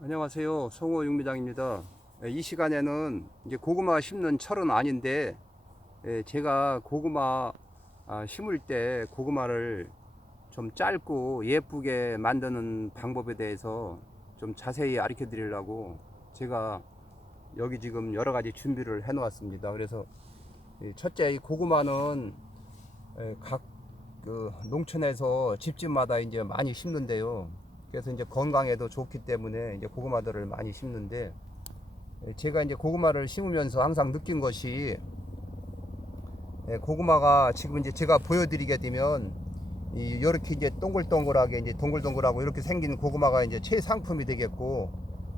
안녕하세요. 성호 육미장입니다. 이 시간에는 이제 고구마 심는 철은 아닌데, 제가 고구마 심을 때 고구마를 좀 짧고 예쁘게 만드는 방법에 대해서 좀 자세히 가르쳐 드리려고 제가 여기 지금 여러 가지 준비를 해 놓았습니다. 그래서 첫째, 이 고구마는 각 농촌에서 집집마다 이제 많이 심는데요. 그래서 이제 건강에도 좋기 때문에 이제 고구마들을 많이 심는데, 제가 이제 고구마를 심으면서 항상 느낀 것이, 고구마가 지금 이제 제가 보여드리게 되면 이렇게 이제 동글동글하게 이제 동글동글하고 이렇게 생긴 고구마가 이제 최상품이 되겠고,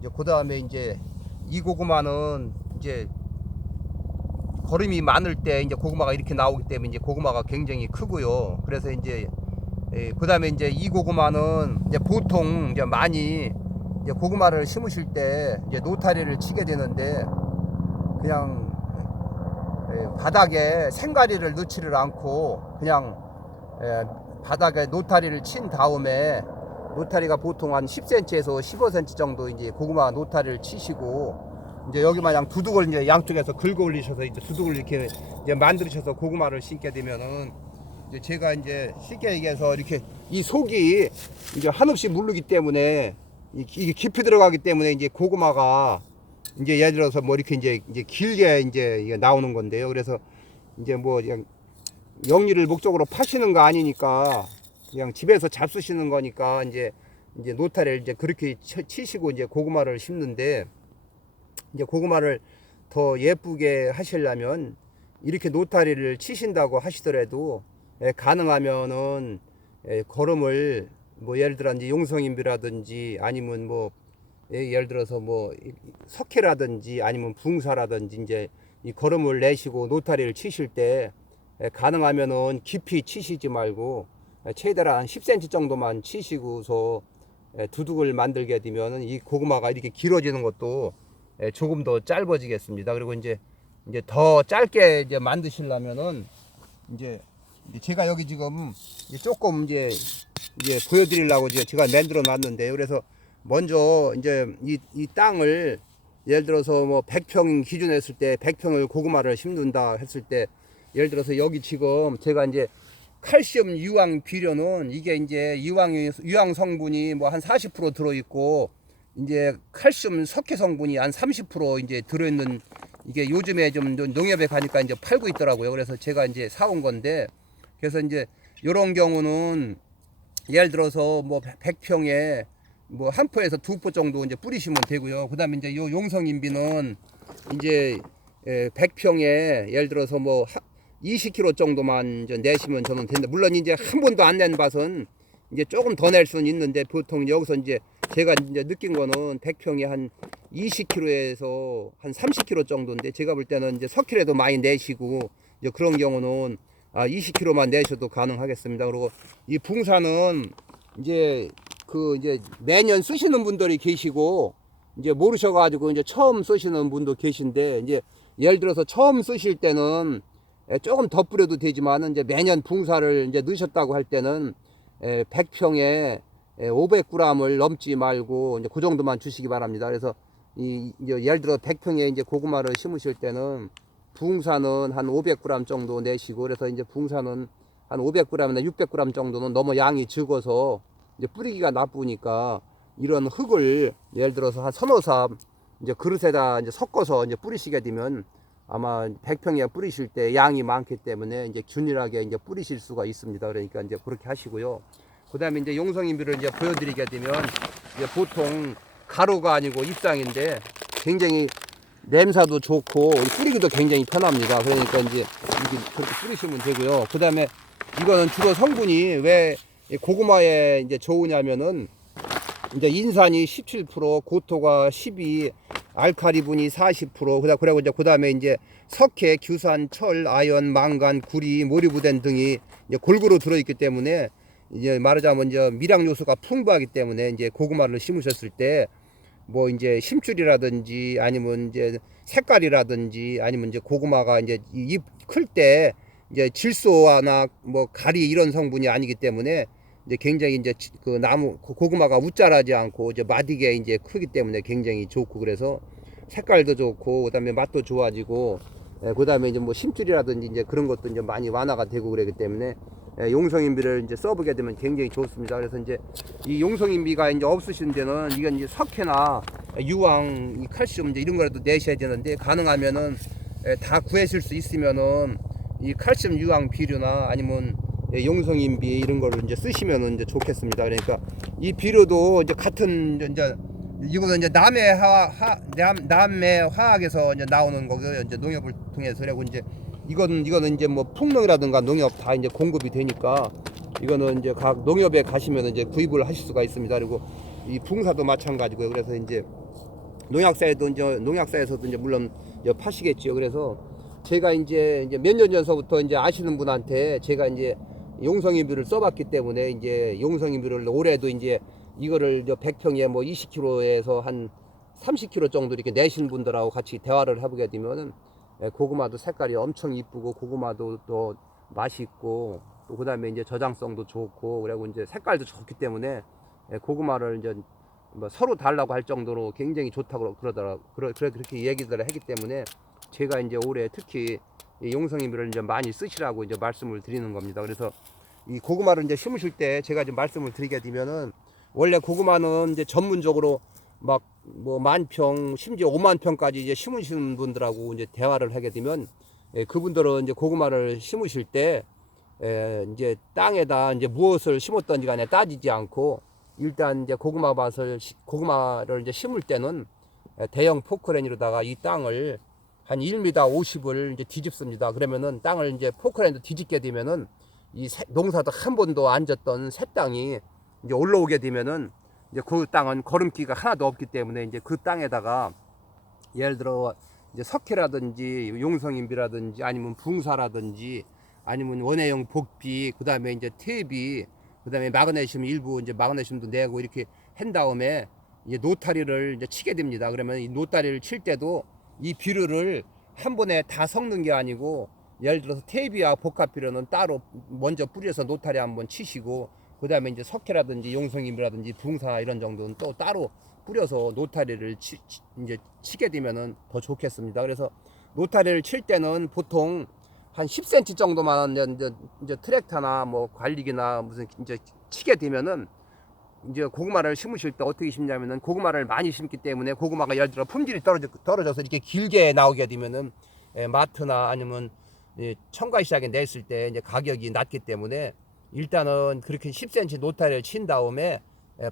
이제 그 다음에 이제 이 고구마는 이제 거름이 많을 때 이제 고구마가 이렇게 나오기 때문에 이제 고구마가 굉장히 크고요. 그래서 이제 그 다음에 이제 이 고구마는 이제 보통 이제 많이 이제 고구마를 심으실 때 이제 노타리를 치게 되는데, 그냥 바닥에 생가리를 넣지를 않고 그냥 바닥에 노타리를 친 다음에, 노타리가 보통 한 10cm에서 15cm 정도 이제 고구마 노타리를 치시고, 이제 여기 마냥 두둑을 이제 양쪽에서 긁어 올리셔서 이제 두둑을 이렇게 이제 만드셔서 고구마를 심게 되면은, 이제 제가 이제 쉽게 얘기해서 이렇게 이 속이 이제 한없이 무르기 때문에, 이게 깊이 들어가기 때문에 이제 고구마가 이제 예를 들어서 뭐 이렇게 이제 길게 이제 나오는 건데요. 그래서 이제 뭐 그냥 영리를 목적으로 파시는 거 아니니까 그냥 집에서 잡수시는 거니까 이제 노타리를 이제 그렇게 치시고 이제 고구마를 심는데, 이제 고구마를 더 예쁘게 하시려면 이렇게 노타리를 치신다고 하시더라도 가능하면은 거름을 뭐 예를 들어 이제 용성인비라든지 아니면 뭐 예를 들어서 뭐 석회라든지 아니면 붕사라든지 이제 이 거름을 내시고 노타리를 치실 때 가능하면은 깊이 치시지 말고 최대한 한 10cm 정도만 치시고서 두둑을 만들게 되면 이 고구마가 이렇게 길어지는 것도 조금 더 짧아지겠습니다. 그리고 이제 더 짧게 이제 만드시려면은 이제 제가 여기 지금 조금 이제 보여드리려고 제가 만들어 놨는데요. 그래서 먼저 이제 이 땅을 예를 들어서 뭐 100평 기준 했을 때 100평을 고구마를 심는다 했을 때, 예를 들어서 여기 지금 제가 이제 칼슘 유황 비료는 이게 이제 유황 성분이 뭐 한 40% 들어 있고, 이제 칼슘 석회 성분이 한 30% 이제 들어 있는, 이게 요즘에 좀 농협에 가니까 이제 팔고 있더라고요. 그래서 제가 이제 사온 건데, 그래서 이제 이런 경우는 예를 들어서 뭐 100평에 뭐 한 포에서 두 포 정도 이제 뿌리시면 되고요. 그다음에 이제 요 용성인비는 이제 100평에 예를 들어서 뭐 20kg 정도만 이제 내시면 저는 된다. 물론 이제 한 번도 안 낸 밭은 이제 조금 더 낼 수는 있는데, 보통 여기서 이제 제가 이제 느낀 거는 100평에 한 20kg에서 한 30kg 정도인데, 제가 볼 때는 이제 석회라도 많이 내시고 이제 그런 경우는 20kg만 내셔도 가능하겠습니다. 그리고 이 붕사는 이제 이제 매년 쓰시는 분들이 계시고, 이제 모르셔가지고 이제 처음 쓰시는 분도 계신데, 이제 예를 들어서 처음 쓰실 때는 조금 더 뿌려도 되지만, 이제 매년 붕사를 이제 넣으셨다고 할 때는 100평에 500g을 넘지 말고 이제 그 정도만 주시기 바랍니다. 그래서 이제 예를 들어 100평에 이제 고구마를 심으실 때는 붕사는 한 500g 정도 내시고, 그래서 이제 붕사는 한 500g이나 600g 정도는 너무 양이 적어서 이제 뿌리기가 나쁘니까, 이런 흙을 예를 들어서 한 서너 삽 이제 그릇에다 이제 섞어서 이제 뿌리시게 되면, 아마 100평에 뿌리실 때 양이 많기 때문에 이제 균일하게 이제 뿌리실 수가 있습니다. 그러니까 이제 그렇게 하시고요. 그 다음에 이제 용성인비를 이제 보여드리게 되면, 이제 보통 가루가 아니고 잎상인데 굉장히 냄새도 좋고 뿌리기도 굉장히 편합니다. 그러니까 이제 이렇게 그렇게 뿌리시면 되고요. 그 다음에 이거는 주로 성분이 왜 고구마에 이제 좋으냐면은, 이제 인산이 17%, 고토가 12, 알칼리분이 40%, 그리고 이제 그다음에 이제 석회, 규산, 철, 아연, 망간, 구리, 모리부덴 등이 이제 골고루 들어있기 때문에, 이제 말하자면 이제 미량 요소가 풍부하기 때문에 이제 고구마를 심으셨을 때 뭐 이제 심줄이라든지 아니면 이제 색깔이라든지 아니면 이제 고구마가 이제 잎 클 때 이제 질소나 뭐 가리 이런 성분이 아니기 때문에 이제 굉장히 이제 그 나무 고구마가 웃자라지 않고 이제 마디게 이제 크기 때문에 굉장히 좋고, 그래서 색깔도 좋고 그다음에 맛도 좋아지고, 그다음에 이제 뭐 심줄이라든지 이제 그런 것도 이제 많이 완화가 되고 그러기 때문에 용성인비를 이제 써보게 되면 굉장히 좋습니다. 그래서 이제 이 용성인비가 이제 없으신 데는 이건 이제 석회나 유황, 이 칼슘 이제 이런 거라도 내셔야 되는데, 가능하면은 다 구하실 수 있으면은 이 칼슘 유황 비료나 아니면 용성인비 이런 거를 이제 쓰시면은 이제 좋겠습니다. 그러니까 이 비료도 이제 같은 이제 이거는 이제 남해 화학에서 이제 나오는 거고요. 이제 농협을 통해서. 그리고 이제 이거는 이제 뭐 풍농이라든가 농협 다 이제 공급이 되니까, 이거는 이제 각 농협에 가시면 이제 구입을 하실 수가 있습니다. 그리고 이 붕사도 마찬가지고요. 그래서 이제 농약사에서도 이제 물론 이제 파시겠죠. 그래서 제가 이제 몇 년 전서부터 이제 아시는 분한테 제가 이제 용성인비를 써봤기 때문에, 이제 용성인비를 올해도 이제 이거를 100평에 뭐 20kg에서 한 30kg 정도 이렇게 내신 분들하고 같이 대화를 해보게 되면은 고구마도 색깔이 엄청 이쁘고, 고구마도 또 맛있고, 또 그다음에 이제 저장성도 좋고, 그리고 이제 색깔도 좋기 때문에 고구마를 이제 뭐 서로 달라고 할 정도로 굉장히 좋다고 그렇게 얘기들을 하기 때문에, 제가 이제 올해 특히 이 용성인비를 이제 많이 쓰시라고 이제 말씀을 드리는 겁니다. 그래서 이 고구마를 이제 심으실 때 제가 좀 말씀을 드리게 되면은, 원래 고구마는 이제 전문적으로 막 뭐 10,000평 심지어 50,000평까지 이제 심으시는 분들하고 이제 대화를 하게 되면, 그분들은 이제 고구마를 심으실 때 이제 땅에다 이제 무엇을 심었던지 간에 따지지 않고, 일단 이제 고구마를 이제 심을 때는 대형 포크레인으로다가 이 땅을 한 1m 50을 이제 뒤집습니다. 그러면은 땅을 이제 포크레인으로 뒤집게 되면은 이 농사도 한 번도 안 졌던 새 땅이 이제 올라오게 되면은, 이제 그 땅은 거름기가 하나도 없기 때문에, 이제 그 땅에다가 예를 들어 이제 석회라든지 용성인비라든지 아니면 붕사라든지 아니면 원해용 복비, 그 다음에 이제 퇴비, 그 다음에 마그네슘, 일부 이제 마그네슘도 내고 이렇게 한 다음에 이제 노타리를 이제 치게 됩니다. 그러면 이 노타리를 칠 때도 이 비료를 한 번에 다 섞는 게 아니고, 예를 들어서 퇴비와 복합비료는 따로 먼저 뿌려서 노타리 한번 치시고, 그 다음에 이제 석회라든지 용성인비라든지 붕사 이런 정도는 또 따로 뿌려서 노타리를 이제 치게 되면은 더 좋겠습니다. 그래서 노타리를 칠 때는 보통 한 10cm 정도만 이제 트랙터나 뭐 관리기나 무슨 이제 치게 되면은, 이제 고구마를 심으실 때 어떻게 심냐면은, 고구마를 많이 심기 때문에 고구마가 예를 들어 품질이 떨어져서 이렇게 길게 나오게 되면은 마트나 아니면 첨가 시장에 냈을 때 이제 가격이 낮기 때문에, 일단은 그렇게 10cm 노타리를 친 다음에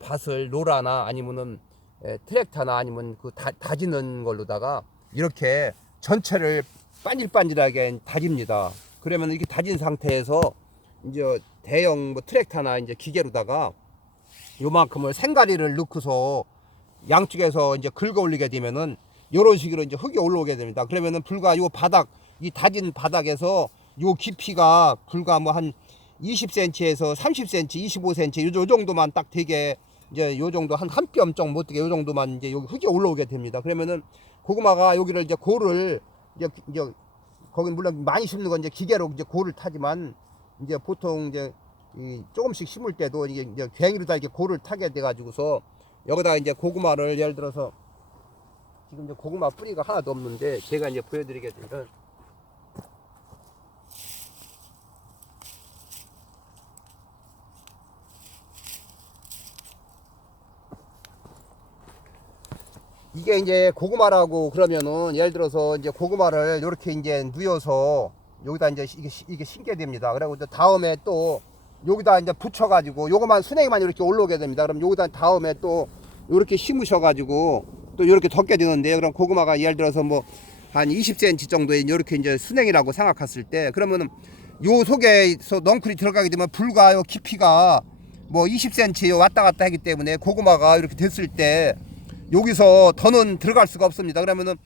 밭을 로라나 아니면은 트랙터나 아니면 그 다지는 걸로다가 이렇게 전체를 반질반질하게 다집니다. 그러면 이렇게 다진 상태에서 이제 대형 뭐 트랙터나 이제 기계로다가 요만큼을 생가리를 넣고서 양쪽에서 이제 긁어 올리게 되면은 이런 식으로 이제 흙이 올라오게 됩니다. 그러면은 불과 요 바닥, 이 다진 바닥에서 요 깊이가 불과 뭐 한 20cm에서 30cm, 25cm 요 정도만 딱 되게, 이제 요 정도 한 뼘 정도 못 되게 요 정도만 이제 여기 흙이 올라오게 됩니다. 그러면은 고구마가 여기를 이제 고를 이제 거기 물론 많이 심는 건 이제 기계로 이제 고를 타지만, 이제 보통 이제 조금씩 심을 때도 이게 이제 괭이로 다 이렇게 고를 타게 돼 가지고서 여기다 이제 고구마를 예를 들어서 지금 이제 고구마 뿌리가 하나도 없는데 제가 이제 보여드리게 되면, 이게 이제 고구마라고 그러면은, 예를 들어서 이제 고구마를 이렇게 이제 누여서 여기다 이제 이게 심게 됩니다. 그리고 이제 다음에 또 여기다 이제 붙여가지고 요거만 순행이만 이렇게 올라오게 됩니다. 그럼 여기다 다음에 또 이렇게 심으셔가지고 또 이렇게 덮게 되는데, 그럼 고구마가 예를 들어서 뭐 한 20cm 정도의 이렇게 이제 순행이라고 생각했을 때, 그러면은 요 속에서 넝쿨이 들어가게 되면 불과 요 깊이가 뭐 20cm 왔다 갔다 하기 때문에 고구마가 이렇게 됐을 때 여기서 더는 들어갈 수가 없습니다. 그러면은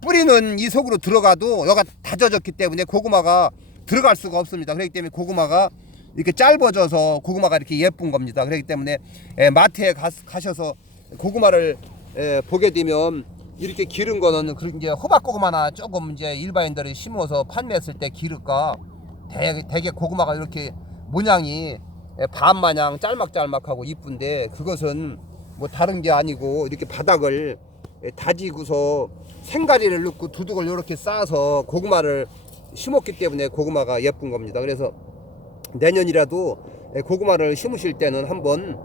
뿌리는 이 속으로 들어가도 여기가 다져졌기 때문에 고구마가 들어갈 수가 없습니다. 그렇기 때문에 고구마가 이렇게 짧아져서 고구마가 이렇게 예쁜 겁니다. 그렇기 때문에 마트에 가셔서 고구마를 보게 되면, 이렇게 기른 거는 이제 호박 고구마나 조금 이제 일반인들이 심어서 판매했을 때 기를까, 되게 고구마가 이렇게 모양이 밤마냥 짤막짤막하고 이쁜데, 그것은 뭐 다른 게 아니고 이렇게 바닥을 다지고서 생가리를 넣고 두둑을 이렇게 싸서 고구마를 심었기 때문에 고구마가 예쁜 겁니다. 그래서 내년이라도 고구마를 심으실 때는 한번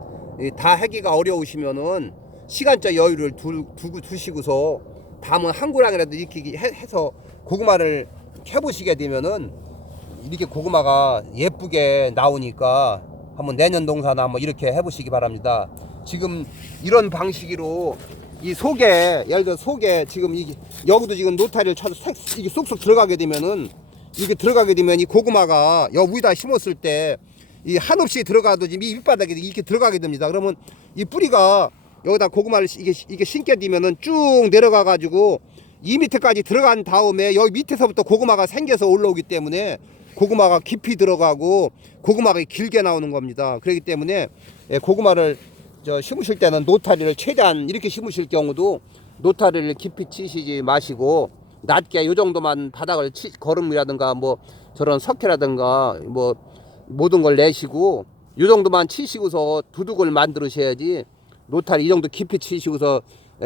다 하기가 어려우시면은 시간적 여유를 두시고서 담은 한 구랑이라도 이렇게 해서 고구마를 캐보시게 되면은 이렇게 고구마가 예쁘게 나오니까 한번 내년 농사나 한번 이렇게 해보시기 바랍니다. 지금 이런 방식으로 이 속에, 예를 들어 속에 지금 이게 여기도 지금 노타리를 쳐서 이게 쏙쏙 들어가게 되면은, 이렇게 들어가게 되면 이 고구마가 여기 위에다 심었을 때 이 한없이 들어가도 지금 이 밑바닥에 이렇게 들어가게 됩니다. 그러면 이 뿌리가 여기다 고구마를 이게 심게 되면은 쭉 내려가 가지고 이 밑에까지 들어간 다음에 여기 밑에서부터 고구마가 생겨서 올라오기 때문에 고구마가 깊이 들어가고 고구마가 길게 나오는 겁니다. 그렇기 때문에 고구마를 심으실 때는 노타리를 최대한 이렇게 심으실 경우도 노타리를 깊이 치시지 마시고 낮게 요 정도만 바닥을 거름이라든가 뭐 저런 석회라든가 뭐 모든 걸 내시고 요 정도만 치시고서 두둑을 만드셔야지, 노타리 이 정도 깊이 치시고서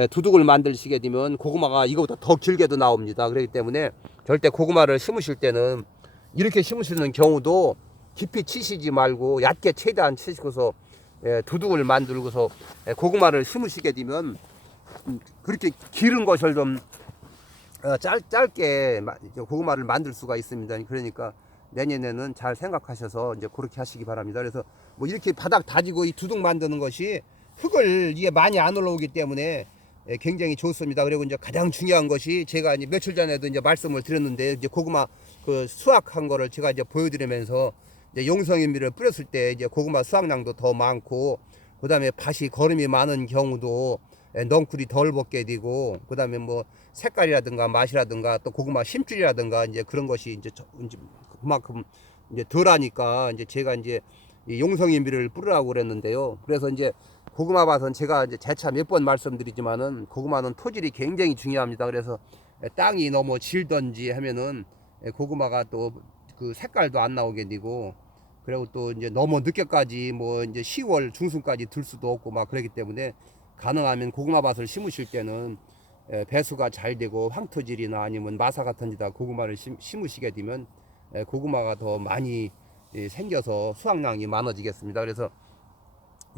두둑을 만드시게 되면 고구마가 이거보다 더 길게도 나옵니다. 그렇기 때문에 절대 고구마를 심으실 때는 이렇게 심으시는 경우도 깊이 치시지 말고 얕게 최대한 치시고서 두둑을 만들고서 고구마를 심으시게 되면 그렇게 길은 것을 좀 짧게 고구마를 만들 수가 있습니다. 그러니까 내년에는 잘 생각하셔서 이제 그렇게 하시기 바랍니다. 그래서 뭐 이렇게 바닥 다지고 이 두둑 만드는 것이 흙을 이게 많이 안 올라오기 때문에 굉장히 좋습니다. 그리고 이제 가장 중요한 것이 제가 이제 며칠 전에도 이제 말씀을 드렸는데, 이제 고구마 그 수확한 거를 제가 이제 보여드리면서 이제 용성인비를 뿌렸을 때 이제 고구마 수확량도 더 많고, 그 다음에 밭이 거름이 많은 경우도 넝쿨이 덜 벗게 되고, 그 다음에 뭐 색깔이라든가 맛이라든가 또 고구마 심줄이라든가 이제 그런 것이 이제 그만큼 이제 덜하니까 이제 제가 이제 용성인비를 뿌리라고 그랬는데요. 그래서 이제 고구마 밭은 제가 이제 재차 몇 번 말씀드리지만은 고구마는 토질이 굉장히 중요합니다. 그래서 땅이 너무 질던지 하면은 고구마가 또 그 색깔도 안 나오게 되고, 그리고 또 이제 너무 늦게까지 뭐 이제 10월 중순까지 들 수도 없고 막 그러기 때문에 가능하면 고구마 밭을 심으실 때는 배수가 잘 되고 황토질이나 아니면 마사 같은 데다 고구마를 심으시게 되면 고구마가 더 많이 생겨서 수확량이 많아지겠습니다. 그래서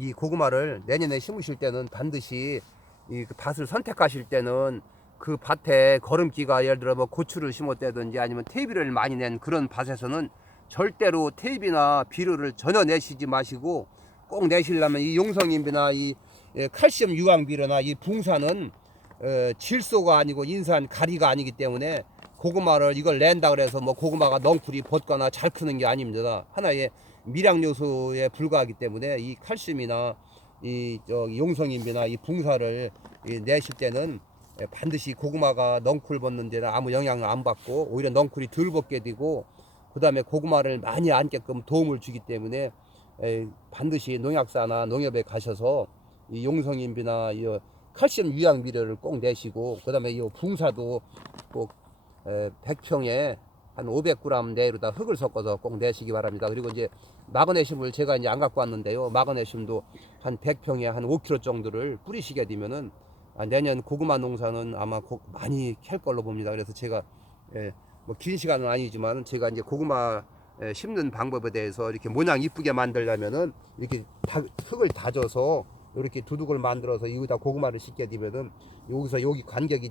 이 고구마를 내년에 심으실 때는 반드시 이 밭을 선택하실 때는 그 밭에 거름기가 예를 들어 뭐 고추를 심었다든지 아니면 퇴비를 많이 낸 그런 밭에서는 절대로 퇴비나 비료를 전혀 내시지 마시고, 꼭 내시려면 이 용성인비나 이 칼슘 유황비료나 이 붕산은 질소가 아니고 인산 가리가 아니기 때문에 고구마를 이걸 낸다 그래서 뭐 고구마가 넝쿨이 벗거나 잘 크는 게 아닙니다. 하나의 미량 요소에 불과하기 때문에 이 칼슘이나 이 용성인비나 이 붕사를 내실 때는 반드시 고구마가 넝쿨 벗는 데는 아무 영향을 안 받고 오히려 넝쿨이 덜 벗게 되고, 그 다음에 고구마를 많이 안게끔 도움을 주기 때문에 반드시 농약사나 농협에 가셔서 이 용성인비나 이 칼슘 유황비료를 꼭 내시고, 그 다음에 이 붕사도 꼭 100평에 한 500g 내로다 흙을 섞어서 꼭 내시기 바랍니다. 그리고 이제 마그네슘을 제가 이제 안 갖고 왔는데요. 마그네슘도 한 100평에 한 5kg 정도를 뿌리시게 되면은 내년 고구마 농사는 아마 많이 캘 걸로 봅니다. 그래서 제가 뭐 긴 시간은 아니지만 제가 이제 고구마 심는 방법에 대해서 이렇게 모양 이쁘게 만들려면은 이렇게 흙을 다져서 이렇게 두둑을 만들어서 여기다 고구마를 심게 되면은 여기서 여기 간격이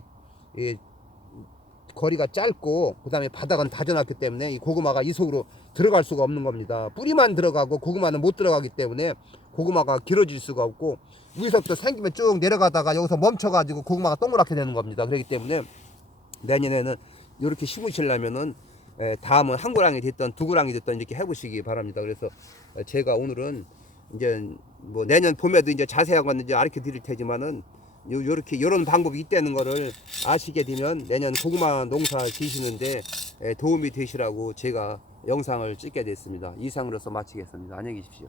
거리가 짧고, 그 다음에 바닥은 다져놨기 때문에 이 고구마가 이 속으로 들어갈 수가 없는 겁니다. 뿌리만 들어가고 고구마는 못 들어가기 때문에 고구마가 길어질 수가 없고, 위에서부터 생기면 쭉 내려가다가 여기서 멈춰가지고 고구마가 동그랗게 되는 겁니다. 그렇기 때문에 내년에는 이렇게 심으시려면은 다음은 한 구랑이 됐던 두 구랑이 됐던 이렇게 해보시기 바랍니다. 그래서 제가 오늘은 이제 뭐 내년 봄에도 이제 자세한 건 이제 가르쳐 드릴 테지만은 요렇게 요런 방법이 있다는 거를 아시게 되면 내년 고구마 농사 지시는데 도움이 되시라고 제가 영상을 찍게 됐습니다. 이상으로서 마치겠습니다. 안녕히 계십시오.